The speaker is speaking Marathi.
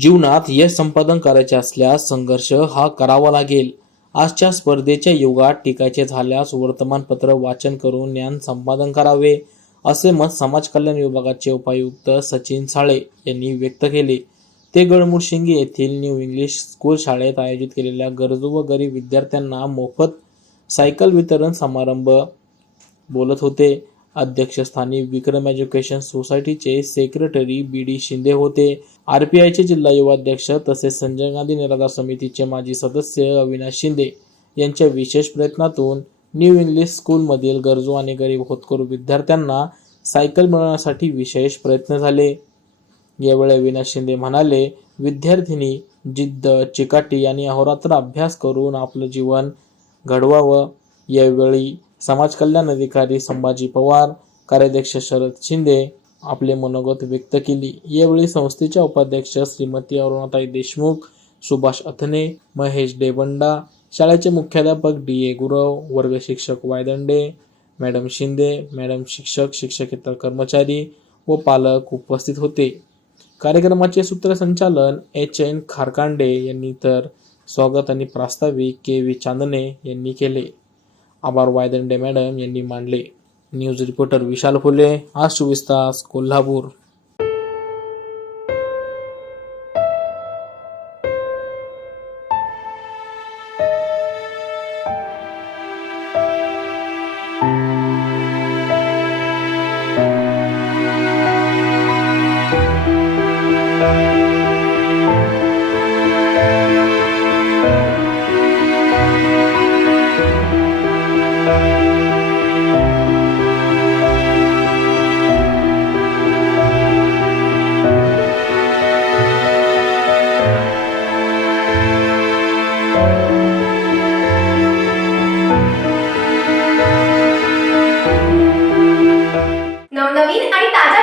जीवनात यश संपादन करायचे असल्यास संघर्ष हा करावा लागेल. आजच्या स्पर्धेच्या युगात टिकायचे झाल्यास वर्तमानपत्र वाचन करून ज्ञान संपादन करावे असे मत समाज कल्याण विभागाचे उपायुक्त सचिन साळे यांनी व्यक्त केले. ते गडमुडशिंगी येथील न्यू इंग्लिश स्कूल शाळेत आयोजित केलेल्या गरजू व गरीब विद्यार्थ्यांना मोफत सायकल वितरण समारंभ बोलत होते. अध्यक्षस्थानी विक्रम एज्युकेशन सोसायटीचे सेक्रेटरी बी डी शिंदे होते. आर पी आयचे जिल्हा युवाध्यक्ष तसेच संजय गांधी निराधार समितीचे माजी सदस्य अविनाश शिंदे यांच्या विशेष प्रयत्नातून न्यू इंग्लिश स्कूलमधील गरजू आणि गरीब होतकरू विद्यार्थ्यांना सायकल मिळवण्यासाठी विशेष प्रयत्न झाले. यावेळी अविनाश शिंदे म्हणाले विद्यार्थिनी जिद्द चिकाटी आणि अहोरात्र अभ्यास करून आपलं जीवन घडवावं. यावेळी समाज कल्याण अधिकारी संभाजी पवार कार्याध्यक्ष शरद शिंदे आपले मनोगत व्यक्त केली. यावेळी संस्थेच्या उपाध्यक्ष श्रीमती अरुणाताई देशमुख सुभाष अथने महेश डेबंडा शाळेचे मुख्याध्यापक डी ए गुरव वर्ग शिक्षक वायदंडे मॅडम शिंदे मॅडम शिक्षक शिक्षकेतर कर्मचारी व पालक उपस्थित होते. कार्यक्रमाचे सूत्रसंचालन एच एन खारकांडे यांनी तर स्वागत आणि प्रास्ताविक के व्ही चांदणे यांनी केले. आभार वायदंडे मॅडम यांनी मांडले. न्यूज रिपोर्टर विशाल फुले आज चोवीस तास कोल्हापूर. नवनवीन आणि ताज्या